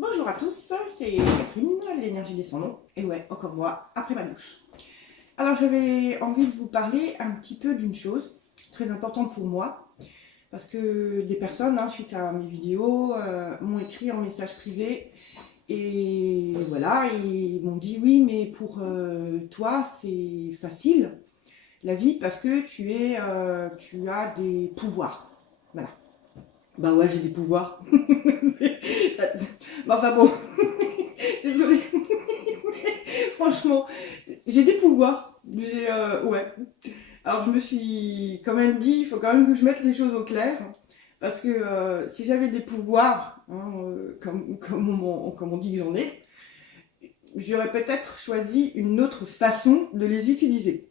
Bonjour à tous, c'est Catherine, l'énergie descendant. Et ouais, encore moi, après ma douche. Alors j'avais envie de vous parler un petit peu d'une chose très importante pour moi. Parce que des personnes, suite à mes vidéos, m'ont écrit en message privé. Et voilà, ils m'ont dit oui, mais pour toi, c'est facile, la vie, parce que tu as des pouvoirs. Voilà. Bah ouais, j'ai des pouvoirs. Enfin bon, désolée. Franchement, j'ai des pouvoirs. Ouais. Alors je me suis quand même dit, il faut quand même que je mette les choses au clair. Parce que si j'avais des pouvoirs, comme on dit que j'en ai, j'aurais peut-être choisi une autre façon de les utiliser.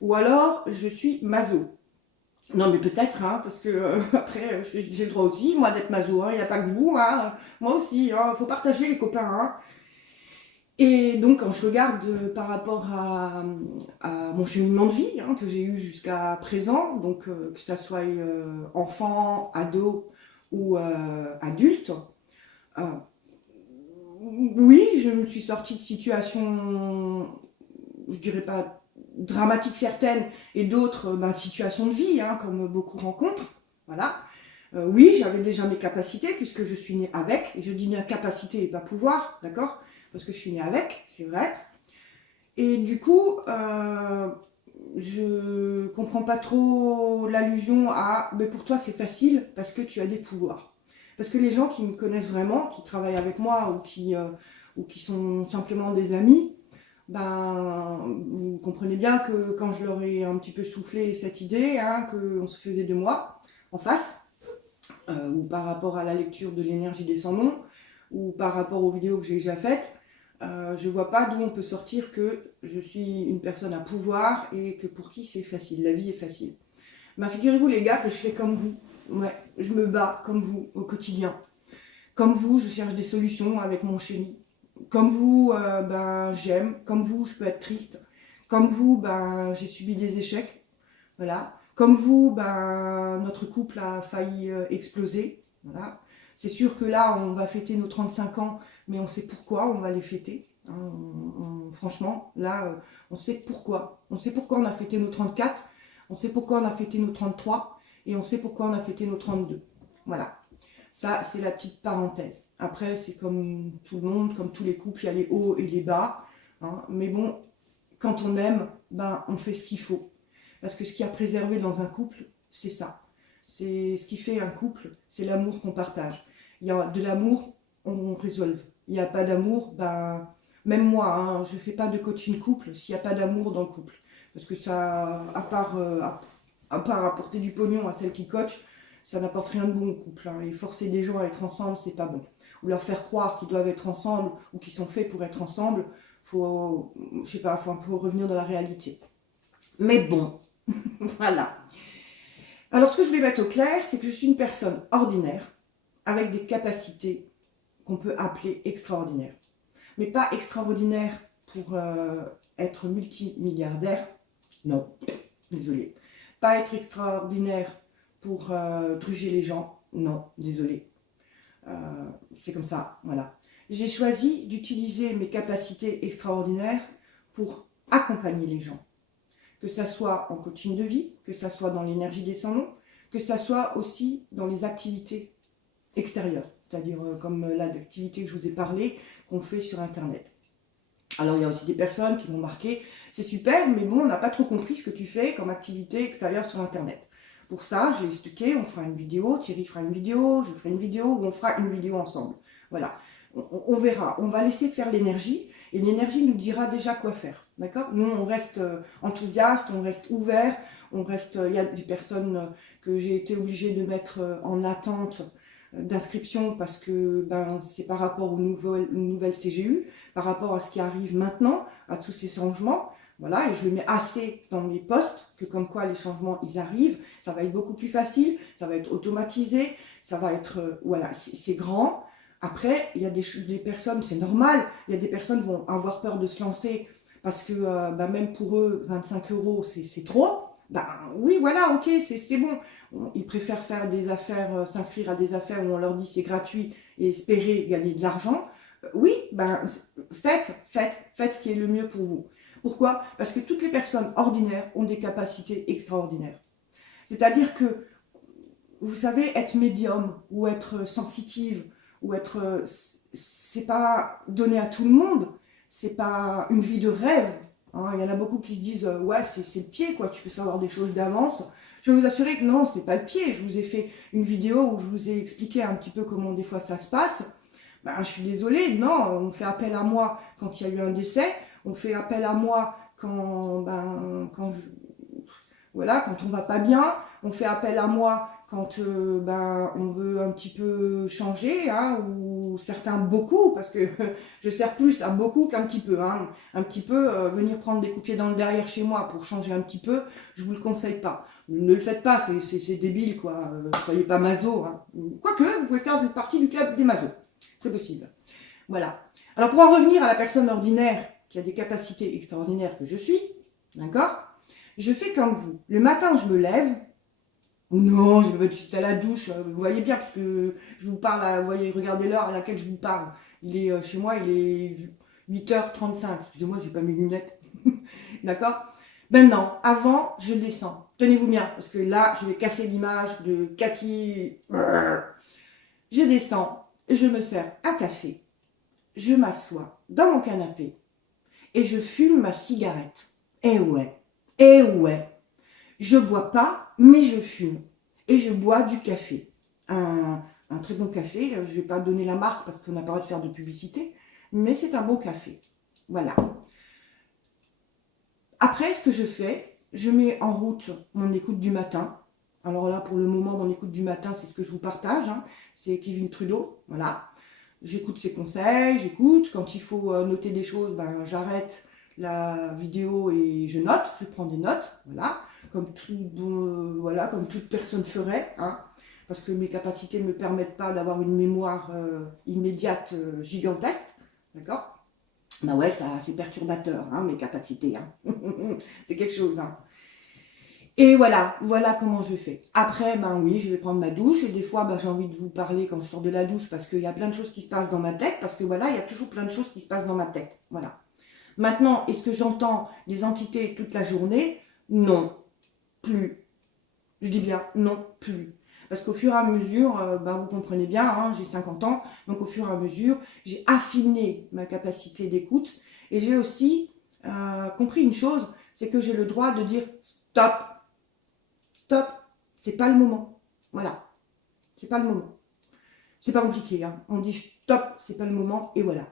Ou alors, je suis maso. Non, mais peut-être, parce que après, j'ai le droit aussi, moi, d'être maso. Il n'y a pas que vous, moi aussi. Il faut partager, les copains. Et donc, quand je regarde par rapport à mon cheminement de vie que j'ai eu jusqu'à présent, donc que ça soit enfant, ado ou adulte, euh, oui, je me suis sortie de situations, je dirais pas dramatiques certaines, et d'autres situations de vie, comme beaucoup rencontrent. Voilà. Oui, j'avais déjà mes capacités, puisque je suis née avec, et je dis bien capacité et pas pouvoir, d'accord? Parce que je suis née avec, c'est vrai. Et du coup, je comprends pas trop l'allusion à mais pour toi c'est facile parce que tu as des pouvoirs. Parce que les gens qui me connaissent vraiment, qui travaillent avec moi ou qui sont simplement des amis, ben, vous comprenez bien que quand je leur ai un petit peu soufflé cette idée, qu'on se faisait de moi en face, ou par rapport à la lecture de l'énergie des 100 noms, ou par rapport aux vidéos que j'ai déjà faites, je vois pas d'où on peut sortir que je suis une personne à pouvoir et que pour qui c'est facile, la vie est facile. Ben, figurez-vous les gars que je fais comme vous. Ouais, je me bats comme vous au quotidien. Comme vous, je cherche des solutions avec mon chéri. Comme vous, j'aime. Comme vous, je peux être triste. Comme vous, j'ai subi des échecs. Voilà. Comme vous, notre couple a failli exploser. Voilà. C'est sûr que là, on va fêter nos 35 ans, mais on sait pourquoi on va les fêter. Franchement, là, on sait pourquoi. On sait pourquoi on a fêté nos 34, on sait pourquoi on a fêté nos 33, et on sait pourquoi on a fêté nos 32. Voilà. Ça, c'est la petite parenthèse. Après, c'est comme tout le monde, comme tous les couples, il y a les hauts et les bas. Mais bon, quand on aime, on fait ce qu'il faut. Parce que ce qui a préservé dans un couple, c'est ça. C'est ce qui fait un couple, c'est l'amour qu'on partage. Il y a de l'amour, on résolve. Il n'y a pas d'amour, même moi, je ne fais pas de coaching couple s'il n'y a pas d'amour dans le couple. Parce que ça, à part apporter du pognon à celle qui coach, ça n'apporte rien de bon au couple. Et forcer des gens à être ensemble, c'est pas bon. Ou leur faire croire qu'ils doivent être ensemble ou qu'ils sont faits pour être ensemble, je sais pas, faut un peu revenir dans la réalité. Mais bon, voilà. Alors ce que je vais mettre au clair, c'est que je suis une personne ordinaire, avec des capacités qu'on peut appeler extraordinaires. Mais pas extraordinaire pour être multimilliardaire, non, désolé. Pas être extraordinaire pour truger les gens, non, désolé. C'est comme ça, voilà. J'ai choisi d'utiliser mes capacités extraordinaires pour accompagner les gens. Que ça soit en coaching de vie, que ça soit dans l'énergie descendant, que ça soit aussi dans les activités extérieures, c'est-à-dire comme l'activité que je vous ai parlé, qu'on fait sur Internet. Alors il y a aussi des personnes qui m'ont marqué, c'est super, mais bon, on n'a pas trop compris ce que tu fais comme activité extérieure sur Internet. Pour ça, je l'ai expliqué, on fera une vidéo, Thierry fera une vidéo, je ferai une vidéo, ou on fera une vidéo ensemble. Voilà, on verra, on va laisser faire l'énergie, et l'énergie nous dira déjà quoi faire. D'accord? Nous, on reste enthousiaste, on reste ouvert, il y a des personnes que j'ai été obligée de mettre en attente d'inscription parce que c'est par rapport aux nouvelles CGU, par rapport à ce qui arrive maintenant, à tous ces changements. Voilà, et je le mets assez dans mes posts, que comme quoi les changements, ils arrivent, ça va être beaucoup plus facile, ça va être automatisé, ça va être, voilà, c'est grand. Après, il y a des personnes, c'est normal, il y a des personnes qui vont avoir peur de se lancer, parce que même pour eux, 25 € c'est trop, Ben oui, voilà, ok, c'est bon. Ils préfèrent faire des affaires, s'inscrire à des affaires où on leur dit c'est gratuit et espérer gagner de l'argent. Oui, ben faites ce qui est le mieux pour vous. Pourquoi? Parce que toutes les personnes ordinaires ont des capacités extraordinaires. C'est-à-dire que, vous savez, être médium ou être sensitive ou être, c'est pas donné à tout le monde. C'est pas une vie de rêve. Hein. Il y en a beaucoup qui se disent ouais, c'est le pied, quoi. Tu peux savoir des choses d'avance. Je vais vous assurer que non, c'est pas le pied. Je vous ai fait une vidéo où je vous ai expliqué un petit peu comment des fois ça se passe. Ben, je suis désolée, non, on fait appel à moi quand il y a eu un décès. On fait appel à moi voilà, quand on va pas bien, on fait appel à moi quand on veut un petit peu changer, hein, ou certains beaucoup, parce que je sers plus à beaucoup qu'un petit peu. Hein. Un petit peu, venir prendre des coups de pied dans le derrière chez moi pour changer un petit peu, je vous le conseille pas. Ne le faites pas, c'est débile, quoi. Soyez pas maso. Hein. Quoique, vous pouvez faire partie du club des masos. C'est possible. Voilà. Alors pour en revenir à la personne ordinaire qui a des capacités extraordinaires que je suis, d'accord? Je fais comme vous. Le matin, je me lève. Non, je vais pas tout de suite à la douche. Vous voyez bien, parce que je vous parle, vous voyez, regardez l'heure à laquelle je vous parle. Il est chez moi, il est 8h35. Excusez-moi, j'ai pas mes lunettes. D'accord? Maintenant, avant, je descends. Tenez-vous bien, parce que là, je vais casser l'image de Cathy. Je descends, je me sers un café. Je m'assois dans mon canapé et je fume ma cigarette. Eh ouais, eh ouais. Je bois pas, mais je fume. Et je bois du café. Un très bon café. Je ne vais pas donner la marque parce qu'on n'a pas le droit de faire de publicité. Mais c'est un bon café. Voilà. Après, ce que je fais, je mets en route mon écoute du matin. Alors là, pour le moment, mon écoute du matin, c'est ce que je vous partage. Hein. C'est Kevin Trudeau. Voilà. J'écoute ses conseils, j'écoute. Quand il faut noter des choses, ben, j'arrête la vidéo et je note. Je prends des notes. Voilà. Comme toute personne ferait, hein, parce que mes capacités ne me permettent pas d'avoir une mémoire immédiate gigantesque, d'accord? Bah ouais, ça, c'est perturbateur, hein, mes capacités, hein. C'est quelque chose, hein. Et voilà comment je fais. Après, ben oui, je vais prendre ma douche, et des fois, ben, j'ai envie de vous parler quand je sors de la douche, parce qu'il y a plein de choses qui se passent dans ma tête, parce que voilà, il y a toujours plein de choses qui se passent dans ma tête, voilà. Maintenant, est-ce que j'entends des entités toute la journée? Non. Plus. Je dis bien non plus. Parce qu'au fur et à mesure, vous comprenez bien, hein, j'ai 50 ans, donc au fur et à mesure, j'ai affiné ma capacité d'écoute et j'ai aussi compris une chose, c'est que j'ai le droit de dire stop, stop, c'est pas le moment. Voilà, c'est pas le moment. C'est pas compliqué, hein. On dit stop, c'est pas le moment et voilà.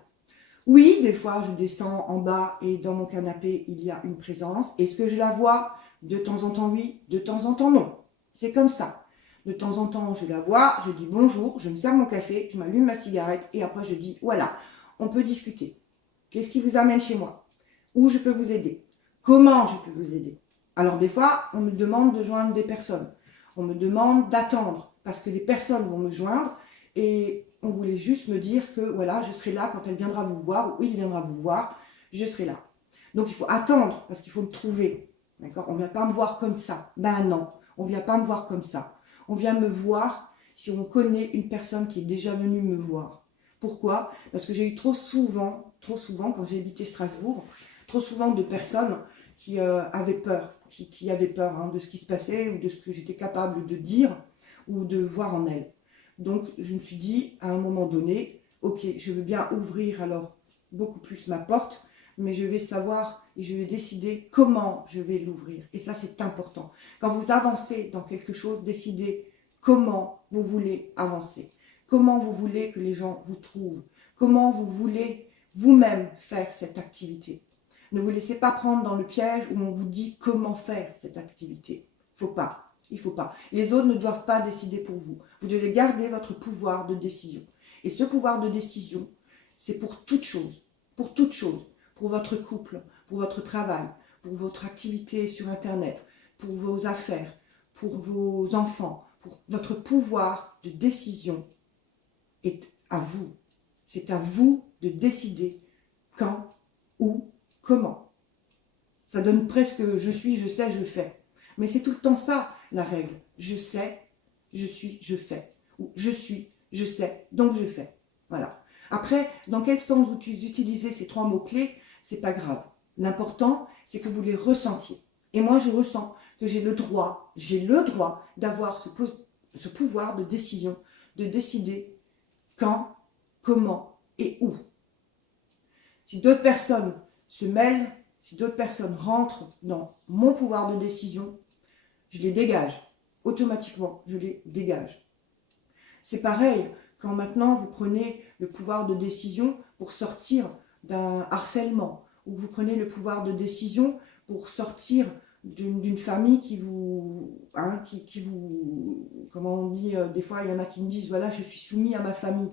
Oui, des fois, je descends en bas et dans mon canapé, il y a une présence. Est-ce que je la vois? De temps en temps, oui. De temps en temps, non. C'est comme ça. De temps en temps, je la vois, je dis bonjour, je me sers mon café, je m'allume ma cigarette et après, je dis voilà, on peut discuter. Qu'est-ce qui vous amène chez moi? Où je peux vous aider? Comment je peux vous aider? Alors, des fois, on me demande de joindre des personnes. On me demande d'attendre parce que des personnes vont me joindre et on voulait juste me dire que voilà, je serai là quand elle viendra vous voir ou il viendra vous voir, je serai là. Donc il faut attendre parce qu'il faut me trouver. D'accord? On ne vient pas me voir comme ça. Ben non, on ne vient pas me voir comme ça. On vient me voir si on connaît une personne qui est déjà venue me voir. Pourquoi? Parce que j'ai eu trop souvent, quand j'ai habité Strasbourg, trop souvent de personnes qui avaient peur, qui avaient peur hein, de ce qui se passait ou de ce que j'étais capable de dire ou de voir en elles. Donc, je me suis dit, à un moment donné, ok, je veux bien ouvrir alors beaucoup plus ma porte, mais je vais savoir et je vais décider comment je vais l'ouvrir. Et ça, c'est important. Quand vous avancez dans quelque chose, décidez comment vous voulez avancer. Comment vous voulez que les gens vous trouvent. Comment vous voulez vous-même faire cette activité. Ne vous laissez pas prendre dans le piège où on vous dit comment faire cette activité. Faut pas. Il ne faut pas. Les autres ne doivent pas décider pour vous. Vous devez garder votre pouvoir de décision. Et ce pouvoir de décision, c'est pour toute chose. Pour toute chose. Pour votre couple, pour votre travail, pour votre activité sur Internet, pour vos affaires, pour vos enfants. Pour votre pouvoir de décision est à vous. C'est à vous de décider quand, où, comment. Ça donne presque je suis, je sais, je fais. Mais c'est tout le temps ça, la règle. Je sais, je suis, je fais. Ou je suis, je sais, donc je fais. Voilà. Après, dans quel sens vous utilisez ces 3 mots-clés, c'est pas grave. L'important, c'est que vous les ressentiez. Et moi, je ressens que j'ai le droit d'avoir ce pouvoir de décision, de décider quand, comment et où. Si d'autres personnes se mêlent, si d'autres personnes rentrent dans mon pouvoir de décision, je les dégage. Automatiquement, je les dégage. C'est pareil quand maintenant vous prenez le pouvoir de décision pour sortir d'un harcèlement, ou vous prenez le pouvoir de décision pour sortir d'une famille qui vous, comment on dit, des fois il y en a qui me disent, voilà, je suis soumis à ma famille,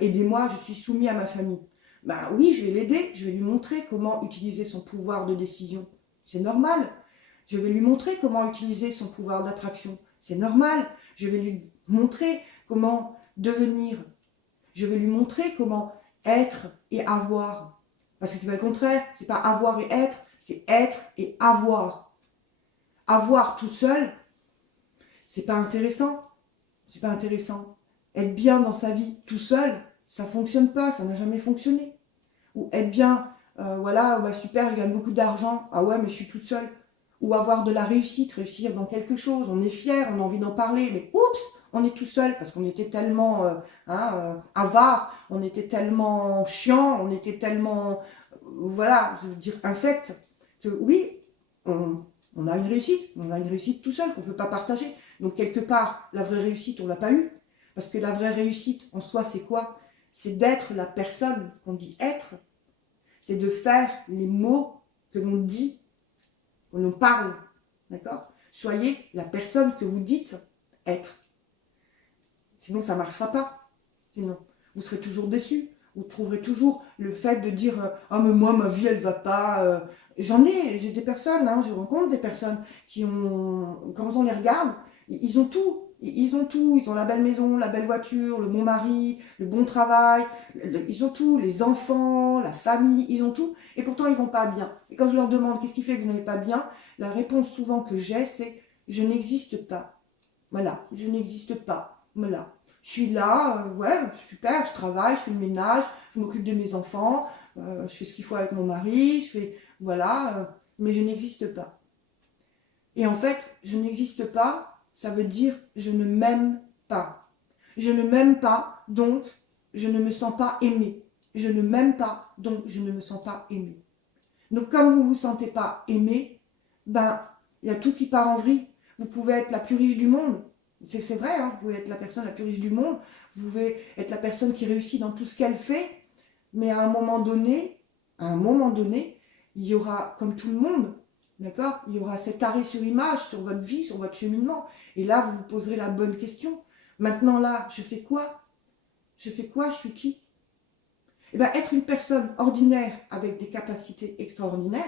aidez-moi, je suis soumis à ma famille. Ben oui, je vais l'aider, je vais lui montrer comment utiliser son pouvoir de décision. C'est normal. Je vais lui montrer comment utiliser son pouvoir d'attraction. C'est normal. Je vais lui montrer comment devenir. Je vais lui montrer comment être et avoir. Parce que c'est pas le contraire, c'est pas avoir et c'est être et avoir. Avoir tout seul, c'est pas intéressant. C'est pas intéressant. Être bien dans sa vie tout seul, ça fonctionne pas, ça n'a jamais fonctionné. Ou être bien, voilà, bah super, je gagne beaucoup d'argent, ah ouais, mais je suis toute seule. Ou avoir de la réussite, réussir dans quelque chose, on est fier, on a envie d'en parler, mais oups, on est tout seul parce qu'on était tellement avare, on était tellement chiant, on était tellement, voilà, je veux dire, infect, que oui, on a une réussite tout seul qu'on ne peut pas partager. Donc quelque part, la vraie réussite, on ne l'a pas eue. Parce que la vraie réussite en soi, c'est quoi? C'est d'être la personne qu'on dit être. C'est de faire les mots que l'on dit, que l'on parle. D'accord? Soyez la personne que vous dites être. Sinon, ça ne marchera pas. Sinon, vous serez toujours déçu. Vous trouverez toujours le fait de dire « Ah, mais moi, ma vie, elle ne va pas. » J'ai des personnes, je rencontre des personnes qui ont, quand on les regarde, ils ont tout. Ils ont tout, ils ont la belle maison, la belle voiture, le bon mari, le bon travail, ils ont tout, les enfants, la famille, ils ont tout, et pourtant ils vont pas bien. Et quand je leur demande qu'est-ce qui fait que vous n'allez pas bien, la réponse souvent que j'ai, c'est « je n'existe pas ». Voilà, je n'existe pas. Voilà. Je suis là, ouais, super, je travaille, je fais le ménage, je m'occupe de mes enfants, je fais ce qu'il faut avec mon mari, je fais, voilà, mais je n'existe pas. Et en fait, je n'existe pas, ça veut dire je ne m'aime pas. Je ne m'aime pas, donc je ne me sens pas aimée. Je ne m'aime pas, donc je ne me sens pas aimée. Donc comme vous ne vous sentez pas aimé, ben, il y a tout qui part en vrille. Vous pouvez être la plus riche du monde. C'est vrai, vous pouvez être la personne la plus riche du monde. Vous pouvez être la personne qui réussit dans tout ce qu'elle fait. Mais à un moment donné, il y aura, comme tout le monde, d'accord, il y aura cet arrêt sur image, sur votre vie, sur votre cheminement. Et là, vous vous poserez la bonne question. Maintenant, là, je fais quoi? Je fais quoi? Je suis qui? Eh bien, être une personne ordinaire avec des capacités extraordinaires,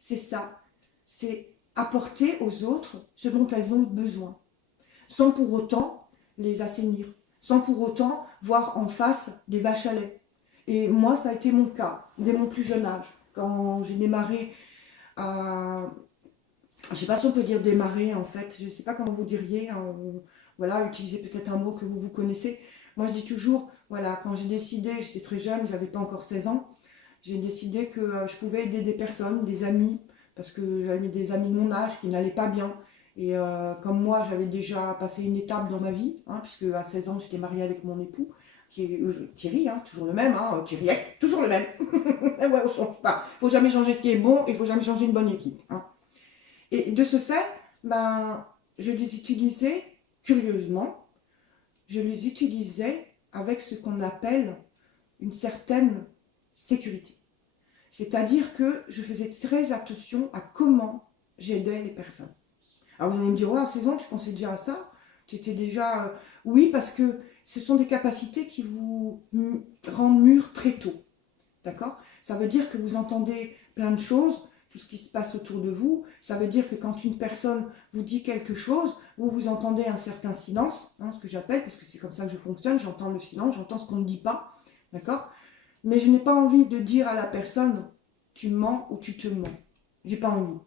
c'est ça. C'est apporter aux autres ce dont elles ont besoin, sans pour autant les assainir, sans pour autant voir en face des vaches à lait. Et moi, ça a été mon cas, dès mon plus jeune âge. Quand j'ai démarré à... Je ne sais pas si on peut dire démarrer, en fait. Je ne sais pas comment vous diriez. Voilà, utilisez peut-être un mot que vous connaissez. Moi, je dis toujours, voilà, quand j'ai décidé, j'étais très jeune, j'avais pas encore 16 ans, j'ai décidé que je pouvais aider des personnes, des amis, parce que j'avais des amis de mon âge qui n'allaient pas bien. Et comme moi, j'avais déjà passé une étape dans ma vie, puisque à 16 ans, j'étais mariée avec mon époux, qui est Thierry, toujours le même, Thierry, toujours le même. Et ouais, on ne change pas. Il ne faut jamais changer ce qui est bon, il ne faut jamais changer une bonne équipe. Et de ce fait, je les utilisais curieusement, je les utilisais avec ce qu'on appelle une certaine sécurité. C'est-à-dire que je faisais très attention à comment j'aidais les personnes. Alors vous allez me dire, ouais, à 16 ans, tu pensais déjà à ça? Tu étais déjà... Oui, parce que ce sont des capacités qui vous rendent mûrs très tôt. D'accord? Ça veut dire que vous entendez plein de choses, tout ce qui se passe autour de vous. Ça veut dire que quand une personne vous dit quelque chose, vous entendez un certain silence, ce que j'appelle, parce que c'est comme ça que je fonctionne, j'entends le silence, j'entends ce qu'on ne dit pas. D'accord? Mais je n'ai pas envie de dire à la personne, tu mens ou tu te mens. J'ai pas envie.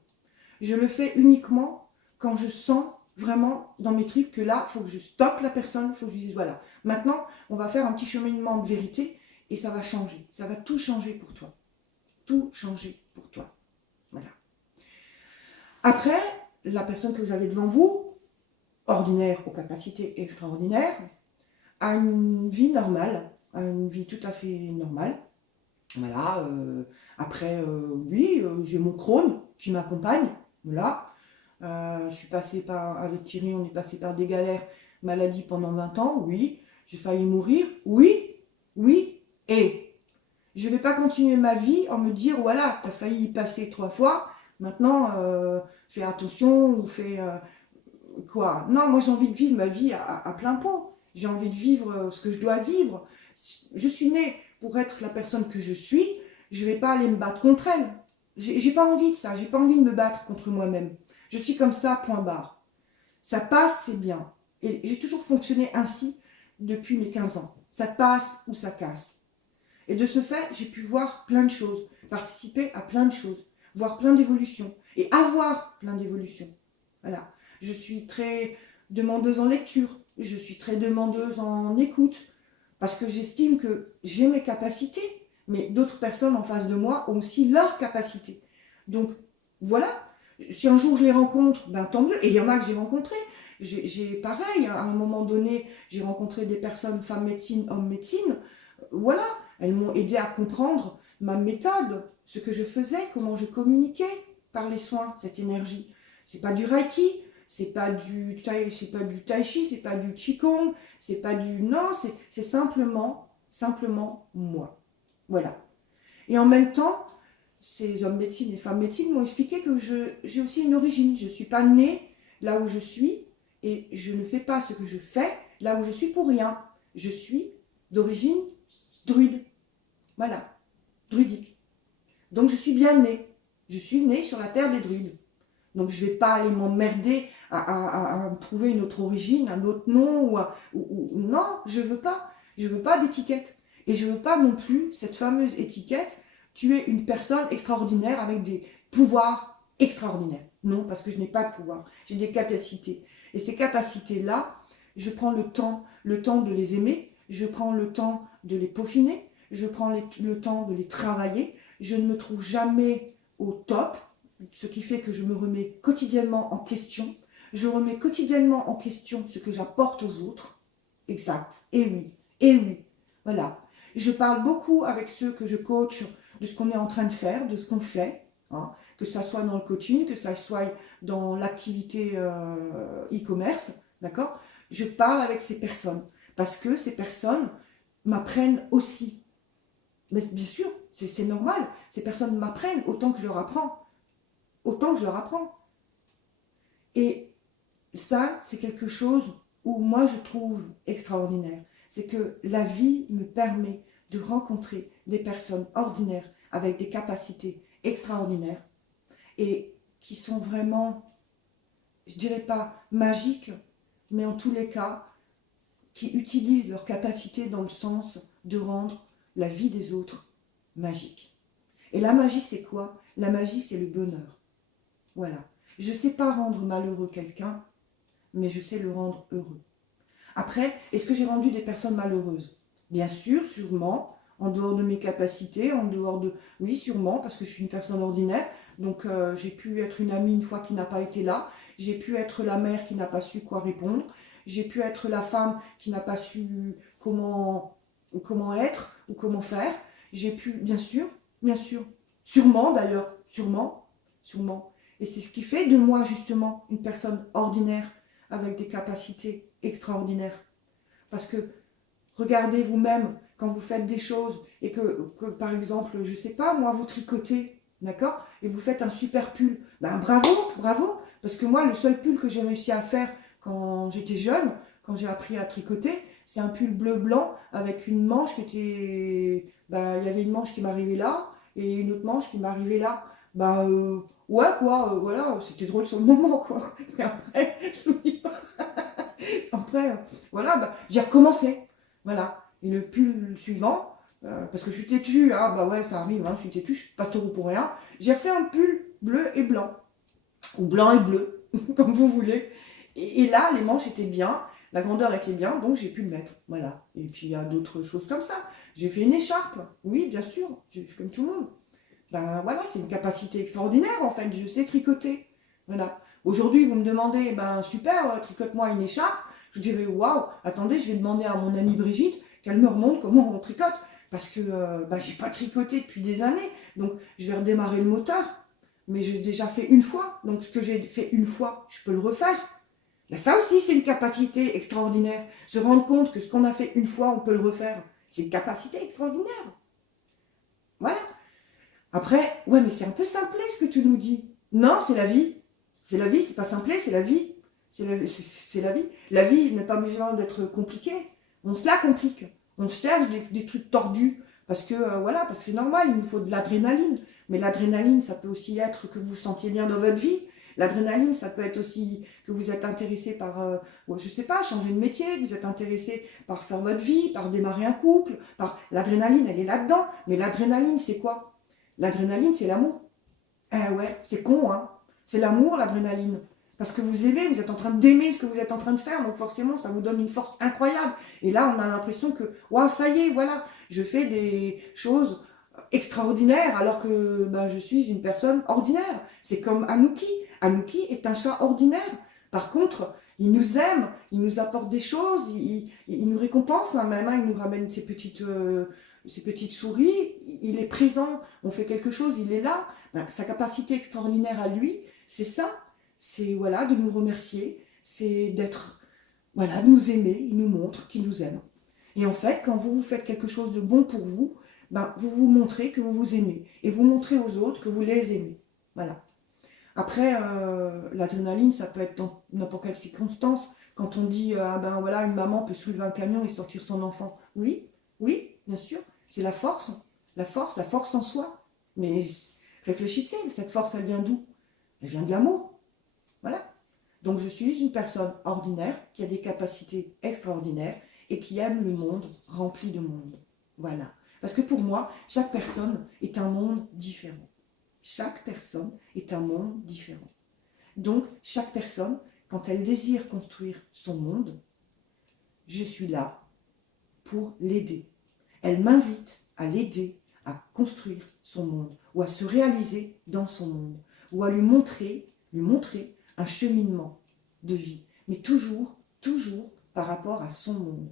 Je le fais uniquement quand je sens vraiment dans mes tripes que là, il faut que je stoppe la personne, il faut que je dise voilà, maintenant on va faire un petit cheminement de vérité et ça va changer, ça va tout changer pour toi. Tout changer pour toi. Voilà. Après, la personne que vous avez devant vous, ordinaire aux capacités extraordinaires, a une vie normale, a une vie tout à fait normale. Voilà. Après, oui, j'ai mon crône qui m'accompagne. Voilà. Je suis passée par, avec Thierry, on est passé par des galères, maladie pendant 20 ans, oui. J'ai failli mourir, oui, oui. Et je ne vais pas continuer ma vie en me dire, voilà, tu as failli y passer 3 fois, maintenant, fais attention ou fais quoi. Non, moi j'ai envie de vivre ma vie à plein pot. J'ai envie de vivre ce que je dois vivre. Je suis née pour être la personne que je suis. Je ne vais pas aller me battre contre elle. J'ai pas envie de ça. J'ai pas envie de me battre contre moi-même. Je suis comme ça, point barre. Ça passe, c'est bien. Et j'ai toujours fonctionné ainsi depuis mes 15 ans. Ça passe ou ça casse. Et de ce fait, j'ai pu voir plein de choses, participer à plein de choses, voir plein d'évolutions et avoir plein d'évolutions. Voilà. Je suis très demandeuse en lecture, je suis très demandeuse en écoute, parce que j'estime que j'ai mes capacités, mais d'autres personnes en face de moi ont aussi leurs capacités. Donc voilà, si un jour je les rencontre, ben tant mieux. Et il y en a que j'ai rencontrés. J'ai pareil, à un moment donné, j'ai rencontré des personnes, femmes médecine, hommes médecine. Voilà, elles m'ont aidé à comprendre ma méthode, ce que je faisais, comment je communiquais par les soins, cette énergie. C'est pas du Reiki, c'est pas du tai chi, c'est pas du qigong, c'est pas du non, c'est simplement moi. Voilà. Et en même temps, ces hommes médecine et femmes médecine m'ont expliqué que j'ai aussi une origine. Je ne suis pas née là où je suis et je ne fais pas ce que je fais là où je suis pour rien. Je suis d'origine druide. Voilà, druidique. Donc je suis bien née. Je suis née sur la terre des druides. Donc je ne vais pas aller m'emmerder à trouver une autre origine, un autre nom. Non, je ne veux pas. Je ne veux pas d'étiquette. Et je ne veux pas non plus cette fameuse étiquette, tu es une personne extraordinaire avec des pouvoirs extraordinaires. Non, parce que je n'ai pas de pouvoir. J'ai des capacités. Et ces capacités-là, je prends le temps de les aimer, je prends le temps de les peaufiner, je prends le temps de les travailler. Je ne me trouve jamais au top, ce qui fait que je me remets quotidiennement en question. Je remets quotidiennement en question ce que j'apporte aux autres. Exact. Et oui. Voilà. Je parle beaucoup avec ceux que je coach de ce qu'on est en train de faire, de ce qu'on fait, hein, que ça soit dans le coaching, que ça soit dans l'activité e-commerce, d'accord. Je parle avec ces personnes parce que ces personnes m'apprennent aussi. Mais bien sûr, c'est normal. Ces personnes m'apprennent autant que je leur apprends. Autant que je leur apprends. Et ça, c'est quelque chose où moi je trouve extraordinaire. C'est que la vie me permet de rencontrer des personnes ordinaires avec des capacités extraordinaires et qui sont vraiment, je dirais pas magiques, mais en tous les cas, qui utilisent leur capacité dans le sens de rendre la vie des autres magique. Et la magie, c'est quoi? La magie, c'est le bonheur. Voilà. Je ne sais pas rendre malheureux quelqu'un, mais je sais le rendre heureux. Après, est-ce que j'ai rendu des personnes malheureuses? Bien sûr, sûrement, en dehors de mes capacités, en dehors de... Oui, sûrement, parce que je suis une personne ordinaire, donc j'ai pu être une amie une fois qui n'a pas été là, j'ai pu être la mère qui n'a pas su quoi répondre, j'ai pu être la femme qui n'a pas su comment être ou comment faire, j'ai pu, bien sûr, sûrement d'ailleurs, sûrement. Et c'est ce qui fait de moi justement une personne ordinaire avec des capacités extraordinaires. Parce que regardez vous-même quand vous faites des choses et que par exemple, je ne sais pas, moi, vous tricotez, d'accord? Et vous faites un super pull. Ben bravo, parce que moi, le seul pull que j'ai réussi à faire quand j'étais jeune, quand j'ai appris à tricoter, c'est un pull bleu-blanc avec une manche qui était... Ben, il y avait une manche qui m'arrivait là et une autre manche qui m'arrivait là. Ouais, quoi, voilà, c'était drôle sur le moment, quoi. Et après, je vous dis pas. Après, voilà, j'ai recommencé. Voilà. Et le pull suivant, parce que je suis têtue, hein, bah ouais, ça arrive, hein, je suis têtue, je suis pas taureau pour rien. J'ai refait un pull bleu et blanc. Ou blanc et bleu. comme vous voulez. Et là, les manches étaient bien, la grandeur était bien, donc j'ai pu le mettre. Voilà. Et puis il y a d'autres choses comme ça. J'ai fait une écharpe, oui, bien sûr, j'ai fait comme tout le monde. Ben voilà, c'est une capacité extraordinaire en fait, je sais tricoter. Voilà. Aujourd'hui, vous me demandez, ben super, tricote-moi une écharpe. Je dirais, waouh, attendez, je vais demander à mon amie Brigitte qu'elle me remonte comment on tricote. Parce que ben, j'ai pas tricoté depuis des années, donc je vais redémarrer le moteur. Mais j'ai déjà fait une fois, donc ce que j'ai fait une fois, je peux le refaire. Là, ça aussi, c'est une capacité extraordinaire. Se rendre compte que ce qu'on a fait une fois, on peut le refaire. C'est une capacité extraordinaire. Voilà. Après, ouais, mais c'est un peu simplé ce que tu nous dis. Non, c'est la vie. C'est la vie, c'est pas simplé, c'est la vie. C'est la vie. La vie n'est pas besoin d'être compliquée. On se la complique. On cherche des trucs tordus. Parce que, voilà, parce que c'est normal, il nous faut de l'adrénaline. Mais l'adrénaline, ça peut aussi être que vous vous sentiez bien dans votre vie. L'adrénaline, ça peut être aussi que vous êtes intéressé par, je sais pas, changer de métier, que vous êtes intéressé par faire votre vie, par démarrer un couple. L'adrénaline, elle est là-dedans. Mais l'adrénaline, c'est quoi? L'adrénaline, c'est l'amour. Eh ouais, c'est con, hein. C'est l'amour, l'adrénaline. Parce que vous aimez, vous êtes en train d'aimer ce que vous êtes en train de faire, donc forcément, ça vous donne une force incroyable. Et là, on a l'impression que, waouh, ça y est, voilà, je fais des choses extraordinaires alors que ben, je suis une personne ordinaire. C'est comme Anouki. Anouki est un chat ordinaire. Par contre, il nous aime, il nous apporte des choses, il nous récompense, hein, même, hein, il nous ramène ces petites souris, il est présent, on fait quelque chose, il est là. Ben, sa capacité extraordinaire à lui, c'est ça, c'est voilà, de nous remercier, c'est d'être, voilà, de nous aimer, il nous montre qu'il nous aime. Et en fait, quand vous faites quelque chose de bon pour vous, ben, vous vous montrez que vous vous aimez, et vous montrez aux autres que vous les aimez. Voilà. Après, l'adrénaline, ça peut être dans n'importe quelle circonstance. Quand on dit, ah ben voilà, une maman peut soulever un camion et sortir son enfant. Oui, oui, bien sûr. C'est la force en soi. Mais réfléchissez, cette force, elle vient d'où? Elle vient de l'amour. Voilà. Donc je suis une personne ordinaire qui a des capacités extraordinaires et qui aime le monde rempli de monde. Voilà. Parce que pour moi, chaque personne est un monde différent. Chaque personne est un monde différent. Donc, chaque personne, quand elle désire construire son monde, je suis là pour l'aider. Elle m'invite à l'aider à construire son monde ou à se réaliser dans son monde ou à lui montrer un cheminement de vie, mais toujours par rapport à son monde.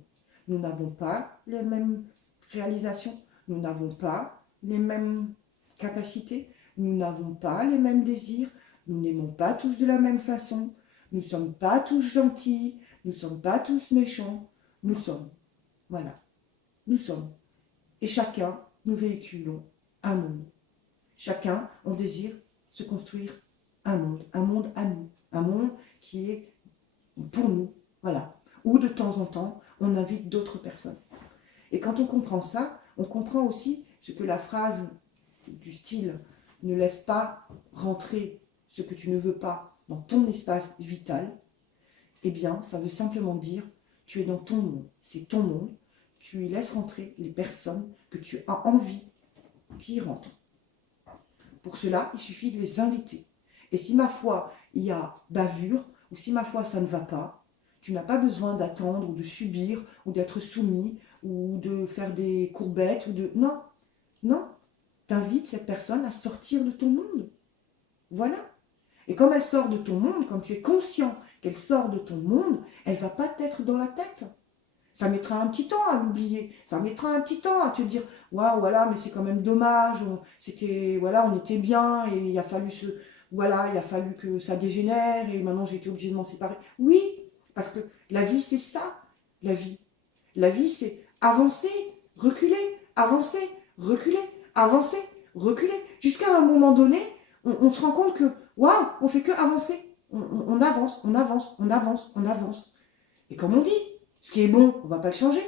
Nous n'avons pas les mêmes réalisations, nous n'avons pas les mêmes capacités, nous n'avons pas les mêmes désirs, nous n'aimons pas tous de la même façon, nous ne sommes pas tous gentils, nous ne sommes pas tous méchants, nous sommes. Voilà, nous sommes. Et chacun, nous véhiculons un monde. Chacun, on désire se construire un monde à nous, un monde qui est pour nous, voilà. Ou de temps en temps, on invite d'autres personnes. Et quand on comprend ça, on comprend aussi ce que la phrase du style « ne laisse pas rentrer ce que tu ne veux pas dans ton espace vital », eh bien, ça veut simplement dire « tu es dans ton monde, c'est ton monde, tu y laisses rentrer les personnes que tu as envie qui y rentrent. » Pour cela, il suffit de les inviter. Et si ma foi, il y a bavure, ou si ma foi, ça ne va pas, tu n'as pas besoin d'attendre ou de subir ou d'être soumis ou de faire des courbettes ou de... Non, non. T'invites cette personne à sortir de ton monde. Voilà. Et comme elle sort de ton monde, comme tu es conscient qu'elle sort de ton monde, elle ne va pas t'être dans la tête. Ça mettra un petit temps à l'oublier. Ça mettra un petit temps à te dire waouh, voilà, mais c'est quand même dommage. Voilà, on était bien et il a fallu il a fallu que ça dégénère et maintenant j'ai été obligée de m'en séparer. Oui, parce que la vie, c'est ça, la vie. La vie, c'est avancer, reculer, avancer, reculer, avancer, reculer. Jusqu'à un moment donné, on se rend compte que, waouh, on fait que avancer. On avance, on avance, on avance, on avance. Et comme on dit, ce qui est bon, on ne va pas le changer.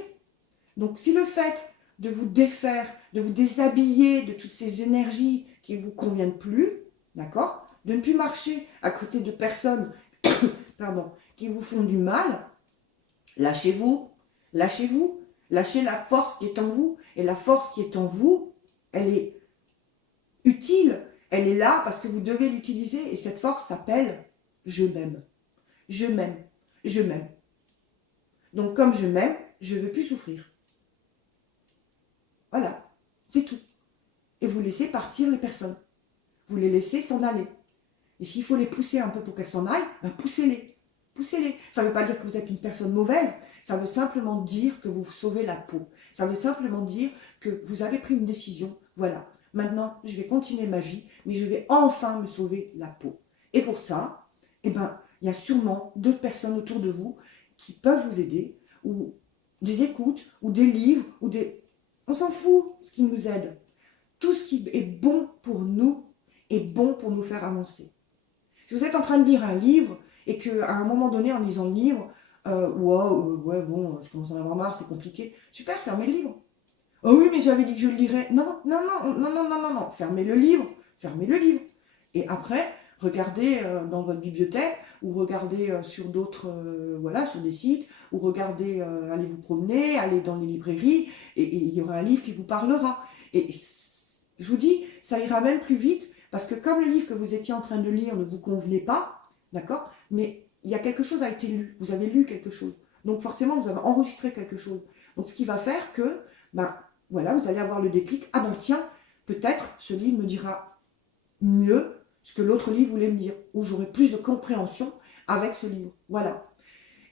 Donc, si le fait de vous défaire, de vous déshabiller de toutes ces énergies qui ne vous conviennent plus, d'accord, de ne plus marcher à côté de personnes pardon, qui vous font du mal, lâchez-vous, lâchez-vous, lâchez la force qui est en vous. Et la force qui est en vous, elle est utile, elle est là parce que vous devez l'utiliser. Et cette force s'appelle je m'aime. Je m'aime. Je m'aime. Donc comme je m'aime, je ne veux plus souffrir. Voilà, c'est tout. Et vous laissez partir les personnes. Vous les laissez s'en aller. Et s'il faut les pousser un peu pour qu'elles s'en aillent, ben poussez-les. Poussez-les. Ça ne veut pas dire que vous êtes une personne mauvaise, ça veut simplement dire que vous sauvez la peau. Ça veut simplement dire que vous avez pris une décision. Voilà, maintenant je vais continuer ma vie, mais je vais enfin me sauver la peau. Et pour ça, eh ben, il y a sûrement d'autres personnes autour de vous qui peuvent vous aider, ou des écoutes, ou des livres, ou des... On s'en fout ce qui nous aide. Tout ce qui est bon pour nous est bon pour nous faire avancer. Si vous êtes en train de lire un livre et qu'à un moment donné, en lisant le livre, ouais, bon, je commence à en avoir marre, c'est compliqué. Super, fermez le livre. Oh oui, mais j'avais dit que je le lirais. Non, non, non, non, non, non, non, non. Fermez le livre. Fermez le livre. Et après, regardez dans votre bibliothèque ou regardez sur d'autres, voilà, sur des sites, ou regardez, allez vous promener, allez dans les librairies, et il y aura un livre qui vous parlera. Et je vous dis, ça ira même plus vite, parce que comme le livre que vous étiez en train de lire ne vous convenait pas, d'accord, mais il y a quelque chose a été lu, vous avez lu quelque chose. Donc forcément, vous avez enregistré quelque chose. Donc ce qui va faire que, ben voilà, vous allez avoir le déclic, ah ben tiens, peut-être ce livre me dira mieux ce que l'autre livre voulait me dire, ou j'aurai plus de compréhension avec ce livre. Voilà.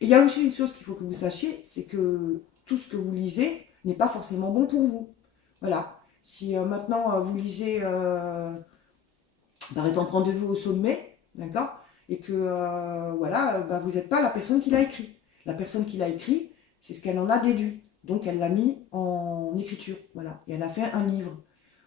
Et il y a aussi une chose qu'il faut que vous sachiez, c'est que tout ce que vous lisez n'est pas forcément bon pour vous. Voilà. Si maintenant vous lisez, par exemple, Rendez-vous au sommet, d'accord, et que voilà, bah, vous n'êtes pas la personne qui l'a écrit. La personne qui l'a écrit, c'est ce qu'elle en a déduit. Donc elle l'a mis en écriture, voilà, et elle a fait un livre.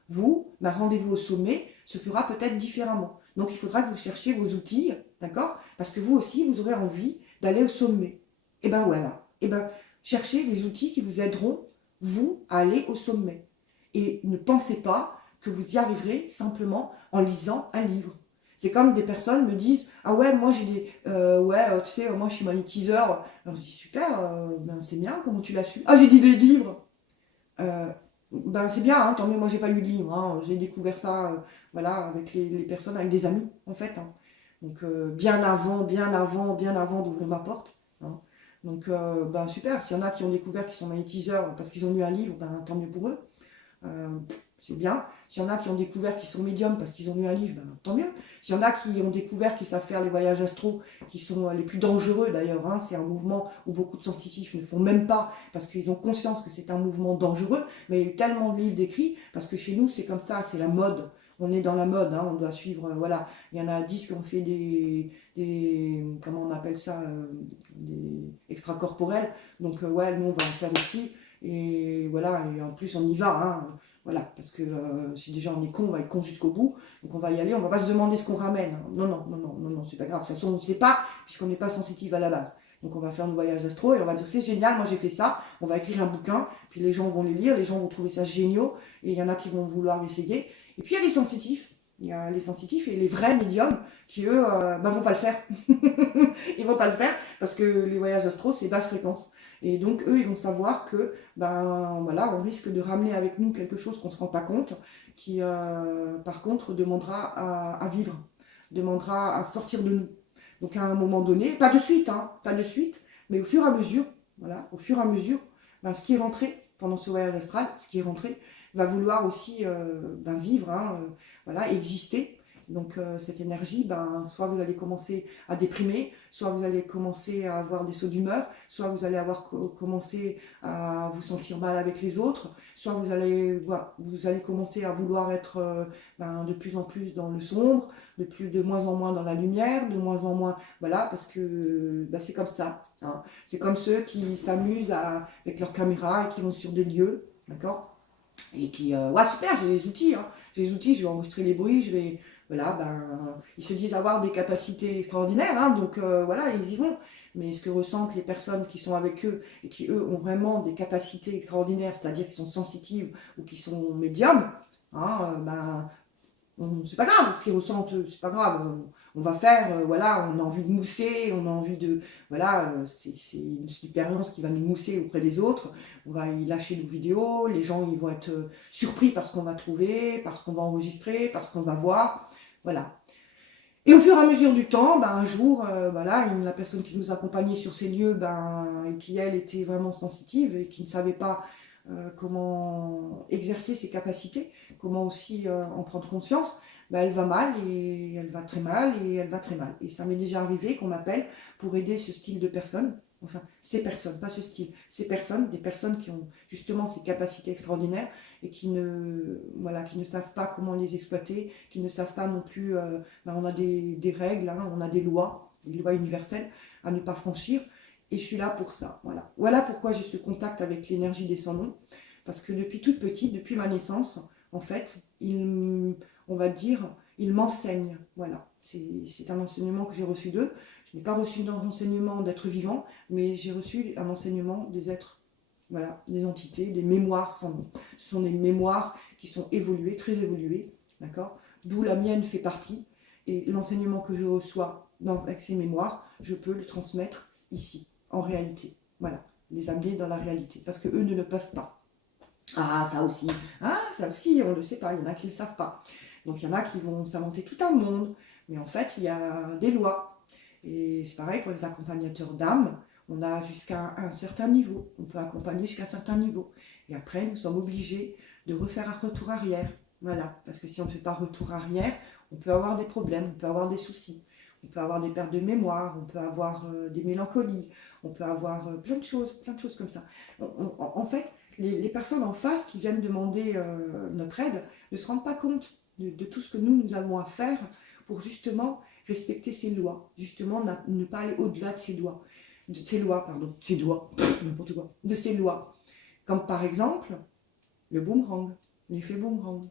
Vous, bah, Rendez-vous au sommet se fera peut-être différemment. Donc il faudra que vous cherchiez vos outils, d'accord, parce que vous aussi, vous aurez envie d'aller au sommet. Et ben voilà, et ben cherchez les outils qui vous aideront, vous, à aller au sommet. Et ne pensez pas que vous y arriverez simplement en lisant un livre. C'est comme des personnes me disent, ah ouais, moi j'ai des, tu sais, moi je suis magnétiseur. Alors je dis super, ben c'est bien, comment tu l'as su? Ah, j'ai dit des livres. Euh, ben c'est bien, hein, tant mieux, moi j'ai pas lu de livre, hein, j'ai découvert ça, voilà, avec les personnes, avec des amis en fait, hein. Donc bien avant, bien avant, bien avant d'ouvrir ma porte, hein. Donc ben super, s'il y en a qui ont découvert qu'ils sont magnétiseurs parce qu'ils ont lu un livre, ben tant mieux pour eux. Euh, c'est bien. S'il y en a qui ont découvert qu'ils sont médiums parce qu'ils ont lu un livre, ben, tant mieux. S'il y en a qui ont découvert qu'ils savent faire les voyages astro, qui sont les plus dangereux d'ailleurs, hein, c'est un mouvement où beaucoup de scientifiques ne font même pas parce qu'ils ont conscience que c'est un mouvement dangereux, mais il y a eu tellement de livres d'écrits, parce que chez nous c'est comme ça, c'est la mode. On est dans la mode, hein, on doit suivre, voilà. Il y en a 10 qui ont fait comment on appelle ça, des extracorporels. Donc ouais, nous on va en faire aussi. Et voilà, et en plus on y va, hein. Voilà, parce que si déjà on est con, on va être con jusqu'au bout, donc on va y aller, on va pas se demander ce qu'on ramène, hein. Non, non, non, non, non, non, c'est pas grave, de toute façon on ne sait pas, puisqu'on n'est pas sensitive à la base. Donc on va faire nos voyages astro et on va dire c'est génial, moi j'ai fait ça, on va écrire un bouquin, puis les gens vont les lire, les gens vont trouver ça génial, et il y en a qui vont vouloir l'essayer. Et puis il y a les sensitifs, il y a les sensitifs et les vrais médiums qui eux, vont pas le faire. Ils vont pas le faire parce que les voyages astro c'est basse fréquence. Et donc eux, ils vont savoir que, ben voilà, on risque de ramener avec nous quelque chose qu'on ne se rend pas compte, qui par contre demandera à vivre, demandera à sortir de nous. Donc à un moment donné, pas de suite, hein, pas de suite, mais au fur et à mesure, voilà, au fur et à mesure, ben, ce qui est rentré pendant ce voyage astral, ce qui est rentré, va vouloir aussi ben, vivre, hein, voilà, exister. Donc cette énergie, ben, soit vous allez commencer à déprimer, soit vous allez commencer à avoir des sauts d'humeur, soit vous allez commencer à vous sentir mal avec les autres, soit vous allez commencer à vouloir être ben, de plus en plus dans le sombre, de moins en moins dans la lumière, de moins en moins, voilà, parce que ben, c'est comme ça, hein. C'est comme ceux qui s'amusent avec leur caméra et qui vont sur des lieux, d'accord, et qui, ouais super, j'ai les outils, hein. J'ai les outils, je vais enregistrer les bruits, je vais, voilà, ben, ils se disent avoir des capacités extraordinaires, hein, donc voilà, ils y vont. Mais ce que ressentent les personnes qui sont avec eux et qui, eux, ont vraiment des capacités extraordinaires, c'est-à-dire qui sont sensitives ou qui sont médiums, hein, ben, c'est pas grave, ce qu'ils ressentent, c'est pas grave. On va faire, voilà, on a envie de mousser, on a envie de, voilà, c'est une expérience qui va nous mousser auprès des autres. On va y lâcher nos vidéos, les gens ils vont être surpris par ce qu'on va trouver, par ce qu'on va enregistrer, par ce qu'on va voir, voilà. Et au fur et à mesure du temps, un jour, voilà, la personne qui nous accompagnait sur ces lieux, et qui elle était vraiment sensitive et qui ne savait pas comment exercer ses capacités, comment aussi en prendre conscience, elle va mal et elle va très mal et elle va très mal. Et ça m'est déjà arrivé qu'on m'appelle pour aider ce style de personnes, enfin ces personnes, pas ce style, ces personnes, des personnes qui ont justement ces capacités extraordinaires et qui ne savent pas comment les exploiter, qui ne savent pas non plus, on a des règles, hein, on a des lois universelles à ne pas franchir. Et je suis là pour ça, voilà. Voilà pourquoi j'ai ce contact avec l'énergie des sans-noms. Parce que depuis toute petite, depuis ma naissance, en fait, on va dire, il m'enseigne. Voilà. C'est un enseignement que j'ai reçu d'eux. Je n'ai pas reçu d'enseignement d'être vivant, mais j'ai reçu un enseignement des êtres, voilà, des entités, des mémoires sans nom. Ce sont des mémoires qui sont évoluées, très évoluées, d'accord, d'où la mienne fait partie. Et l'enseignement que je reçois avec ces mémoires, je peux le transmettre ici, en réalité. Voilà, les amener dans la réalité, parce que eux ne le peuvent pas. Ah, ça aussi, on ne le sait pas, il y en a qui ne le savent pas. Donc il y en a qui vont s'inventer tout un monde, mais en fait, il y a des lois. Et c'est pareil pour les accompagnateurs d'âme, on a jusqu'à un certain niveau, on peut accompagner jusqu'à un certain niveau. Et après, nous sommes obligés de refaire un retour arrière. Voilà, parce que si on ne fait pas retour arrière, on peut avoir des problèmes, on peut avoir des soucis. On peut avoir des pertes de mémoire, on peut avoir des mélancolies, on peut avoir plein de choses comme ça. En fait, les personnes en face qui viennent demander notre aide ne se rendent pas compte de tout ce que nous avons à faire pour justement respecter ces lois, justement ne pas aller au-delà de ces lois, de ces lois. Comme par exemple le boomerang, l'effet boomerang.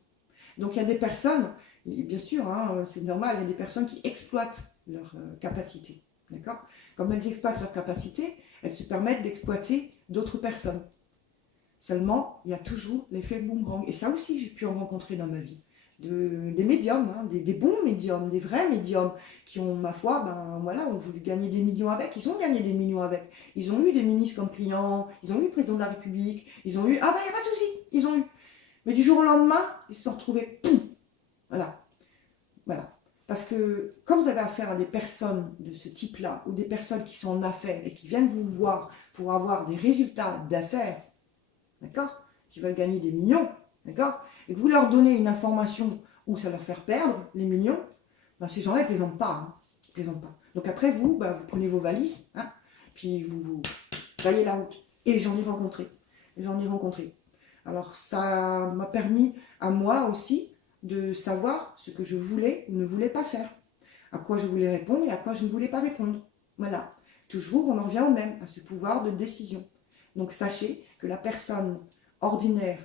Donc il y a des personnes, et bien sûr, hein, c'est normal, il y a des personnes qui exploitent leurs capacités. D'accord ? Comme elles exploitent leurs capacités, elles se permettent d'exploiter d'autres personnes. Seulement, il y a toujours l'effet boomerang. Et ça aussi, j'ai pu en rencontrer dans ma vie. Des médiums, hein, des bons médiums, des vrais médiums, qui ont, ma foi, ont voulu gagner des millions avec. Ils ont gagné des millions avec. Ils ont eu des ministres comme clients, ils ont eu le président de la République, ils ont eu... Ah il n'y a pas de souci, ils ont eu. Mais du jour au lendemain, ils se sont retrouvés... Poum, voilà. Voilà. Parce que quand vous avez affaire à des personnes de ce type-là, ou des personnes qui sont en affaires et qui viennent vous voir pour avoir des résultats d'affaires, d'accord, qui veulent gagner des millions, d'accord, et que vous leur donnez une information où ça leur fait perdre les millions, ces gens-là, ils ne plaisantent pas. Hein, ils plaisantent pas. Donc après, vous prenez vos valises, hein, puis vous taillez la route. Et j'en ai rencontré. Alors ça m'a permis à moi aussi de savoir ce que je voulais ou ne voulais pas faire. À quoi je voulais répondre et à quoi je ne voulais pas répondre. Voilà. Toujours, on en revient au même, à ce pouvoir de décision. Donc sachez que la personne ordinaire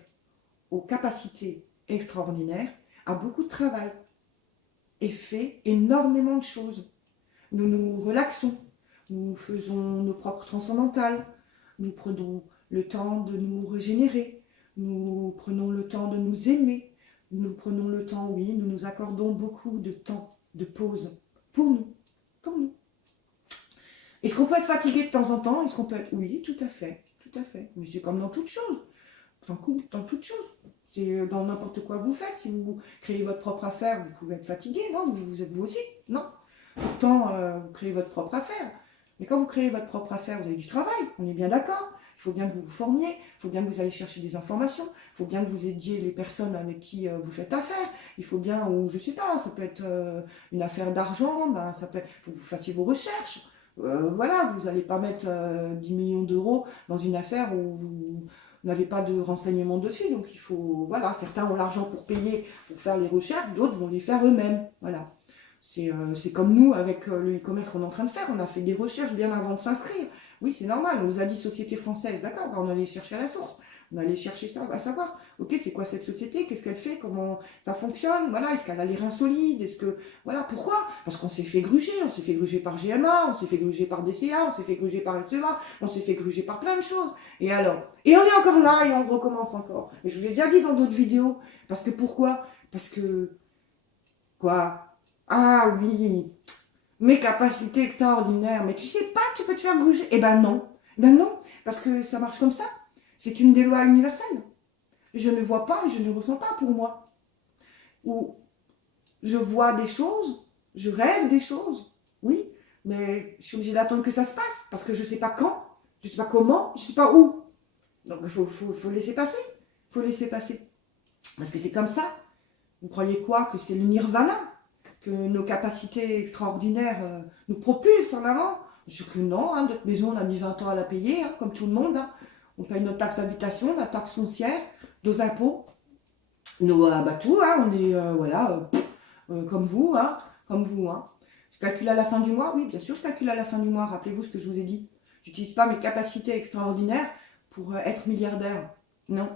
aux capacités extraordinaires a beaucoup de travail et fait énormément de choses. Nous nous relaxons, nous faisons nos propres transcendantales, nous prenons le temps de nous régénérer, nous prenons le temps de nous aimer, nous prenons le temps, oui, nous nous accordons beaucoup de temps de pause pour nous, pour nous. Est-ce qu'on peut être fatigué de temps en temps? Est-ce qu'on peut être... Oui, tout à fait. Mais c'est comme dans toute chose. Dans toute chose. C'est dans n'importe quoi vous faites. Si vous créez votre propre affaire, vous pouvez être fatigué, non? Vous êtes vous aussi? Non. Pourtant, vous créez votre propre affaire. Mais quand vous créez votre propre affaire, vous avez du travail. On est bien d'accord. Il faut bien que vous vous formiez. Il faut bien que vous alliez chercher des informations. Il faut bien que vous aidiez les personnes avec qui vous faites affaire. Il faut bien, ou je sais pas, ça peut être une affaire d'argent. Ça peut être, faut que vous fassiez vos recherches. Voilà, vous n'allez pas mettre 10 millions d'euros dans une affaire où vous n'avez pas de renseignements dessus. Donc il faut, voilà, certains ont l'argent pour payer, pour faire les recherches, d'autres vont les faire eux-mêmes. Voilà. C'est comme nous avec le e-commerce qu'on est en train de faire. On a fait des recherches bien avant de s'inscrire. Oui, c'est normal. On nous a dit société française, d'accord, on allait chercher à la source. On allait chercher ça, à savoir, ok, c'est quoi cette société, qu'est-ce qu'elle fait, comment ça fonctionne, voilà, est-ce qu'elle a les reins solides, est-ce que, voilà, pourquoi? Parce qu'on s'est fait gruger, par GMA, on s'est fait gruger par DCA, on s'est fait gruger par SEA, on s'est fait gruger par plein de choses. Et alors? Et on est encore là et on recommence encore. Mais je vous l'ai déjà dit dans d'autres vidéos. Parce que pourquoi? Parce que, quoi? Ah oui, mes capacités extraordinaires, mais tu sais pas que tu peux te faire gruger? Eh ben non, parce que ça marche comme ça. C'est une des lois universelles. Je ne vois pas et je ne ressens pas pour moi. Ou je vois des choses Je rêve des choses, oui, mais je suis obligée d'attendre que ça se passe, parce que je ne sais pas quand, je ne sais pas comment, je ne sais pas où. Donc il faut laisser passer, il faut laisser passer. Parce que c'est comme ça. Vous croyez quoi? Que c'est le nirvana? Que nos capacités extraordinaires nous propulsent en avant? Je suis que non, hein, notre maison, on a mis 20 ans à la payer, hein, comme tout le monde. Hein. On paye notre taxe d'habitation, la taxe foncière, nos impôts, nos, bah, tout, hein, on est, voilà, comme vous, hein, comme vous. Hein. Je calcule à la fin du mois, oui, bien sûr, je calcule à la fin du mois. Rappelez-vous ce que je vous ai dit. Je n'utilise pas mes capacités extraordinaires pour être milliardaire. Non.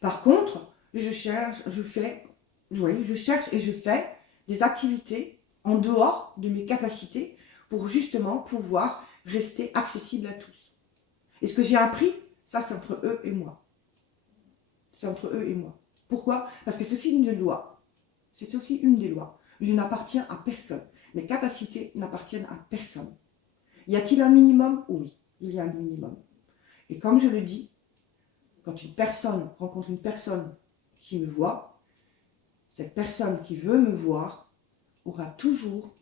Par contre, je cherche, je fais, oui, je cherche et je fais des activités en dehors de mes capacités pour justement pouvoir rester accessible à tous. Et ce que j'ai appris, ça c'est entre eux et moi. C'est entre eux et moi. Pourquoi? Parce que c'est aussi une des lois. C'est aussi une des lois. Je n'appartiens à personne. Mes capacités n'appartiennent à personne. Y a-t-il un minimum? Oui, il y a un minimum. Et comme je le dis, quand une personne rencontre une personne qui me voit, cette personne qui veut me voir aura toujours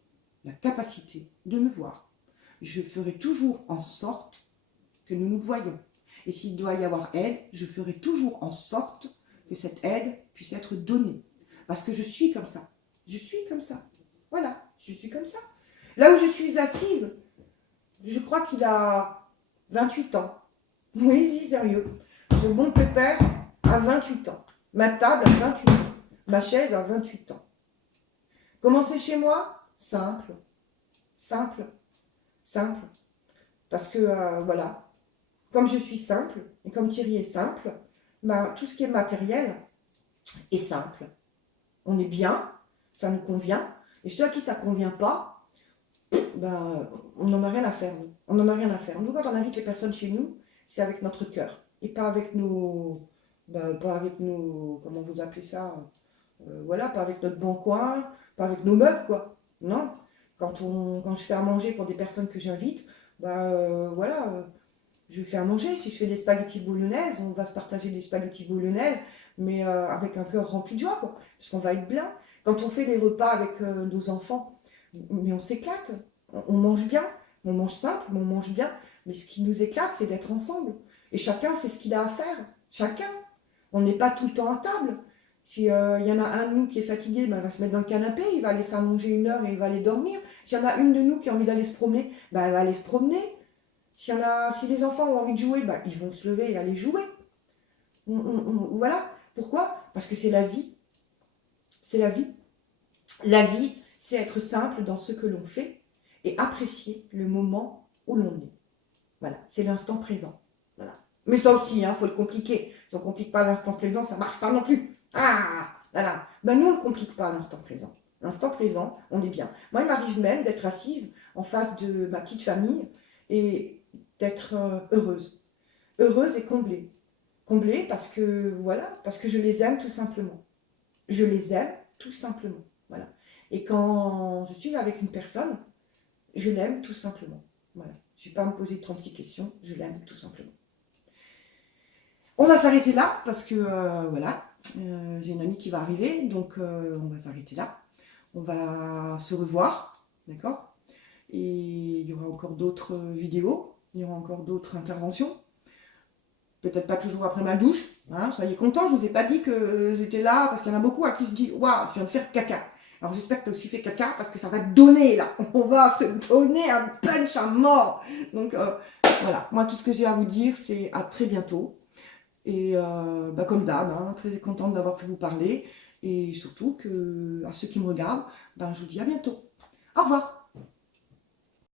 la capacité de me voir. Je ferai toujours en sorte que nous nous voyions. Et s'il doit y avoir aide, je ferai toujours en sorte que cette aide puisse être donnée. Parce que je suis comme ça. Je suis comme ça. Voilà, je suis comme ça. Là où je suis assise, je crois qu'il a 28 ans. Oui, si, sérieux. Ce bon pépère a 28 ans. Ma table a 28 ans. Ma chaise a 28 ans. Comment c'est chez moi? Simple. Simple. Simple. Parce que, voilà, comme je suis simple, et comme Thierry est simple, bah, tout ce qui est matériel est simple. On est bien, ça nous convient, et ceux à qui ça ne convient pas, ben, on n'en a rien à faire. Nous. On n'en a rien à faire. Nous, quand on invite les personnes chez nous, c'est avec notre cœur, et pas avec nos... Ben, pas avec nos... Comment vous appelez ça? Voilà, pas avec notre bon coin, pas avec nos meubles, quoi. Non. Quand je fais à manger pour des personnes que j'invite, voilà, je fais à manger. Si je fais des spaghettis bolognaises, on va se partager des spaghettis bolognaises, mais avec un cœur rempli de joie, quoi, parce qu'on va être bien. Quand on fait des repas avec nos enfants, mais on s'éclate, on mange bien, on mange simple, mais on mange bien. Mais ce qui nous éclate, c'est d'être ensemble. Et chacun fait ce qu'il a à faire. Chacun. On n'est pas tout le temps à table. Si y en a un de nous qui est fatigué, ben, il va se mettre dans le canapé, il va aller s'allonger 1 heure et il va aller dormir. S'il y en a une de nous qui a envie d'aller se promener, ben, elle va aller se promener. Si les enfants ont envie de jouer, ben, ils vont se lever et aller jouer. Voilà. Pourquoi? Parce que c'est la vie. C'est la vie. La vie, c'est être simple dans ce que l'on fait et apprécier le moment où l'on est. Voilà, c'est l'instant présent. Voilà. Mais ça aussi, faut le compliquer. Si on ne complique pas l'instant présent, ça ne marche pas non plus. Ah, voilà. Ben nous, on ne complique pas l'instant présent. L'instant présent, on est bien. Moi, il m'arrive même d'être assise en face de ma petite famille et d'être heureuse. Heureuse et comblée. Comblée parce que, voilà, parce que je les aime tout simplement. Je les aime tout simplement. Voilà. Et quand je suis avec une personne, je l'aime tout simplement. Voilà. Je ne vais pas me poser 36 questions, je l'aime tout simplement. On va s'arrêter là parce que, voilà, j'ai une amie qui va arriver, donc on va s'arrêter là. On va se revoir, d'accord? Et il y aura encore d'autres vidéos, il y aura encore d'autres interventions. Peut-être pas toujours après ma douche, hein, soyez contents, je ne vous ai pas dit que j'étais là, parce qu'il y en a beaucoup à qui je dis « Waouh, je viens de faire caca ». Alors j'espère que tu as aussi fait caca, parce que ça va te donner, là. On va se donner un punch à mort. Donc voilà, moi tout ce que j'ai à vous dire, c'est à très bientôt. Et comme d'hab, très contente d'avoir pu vous parler. Et surtout, à ceux qui me regardent, je vous dis à bientôt. Au revoir.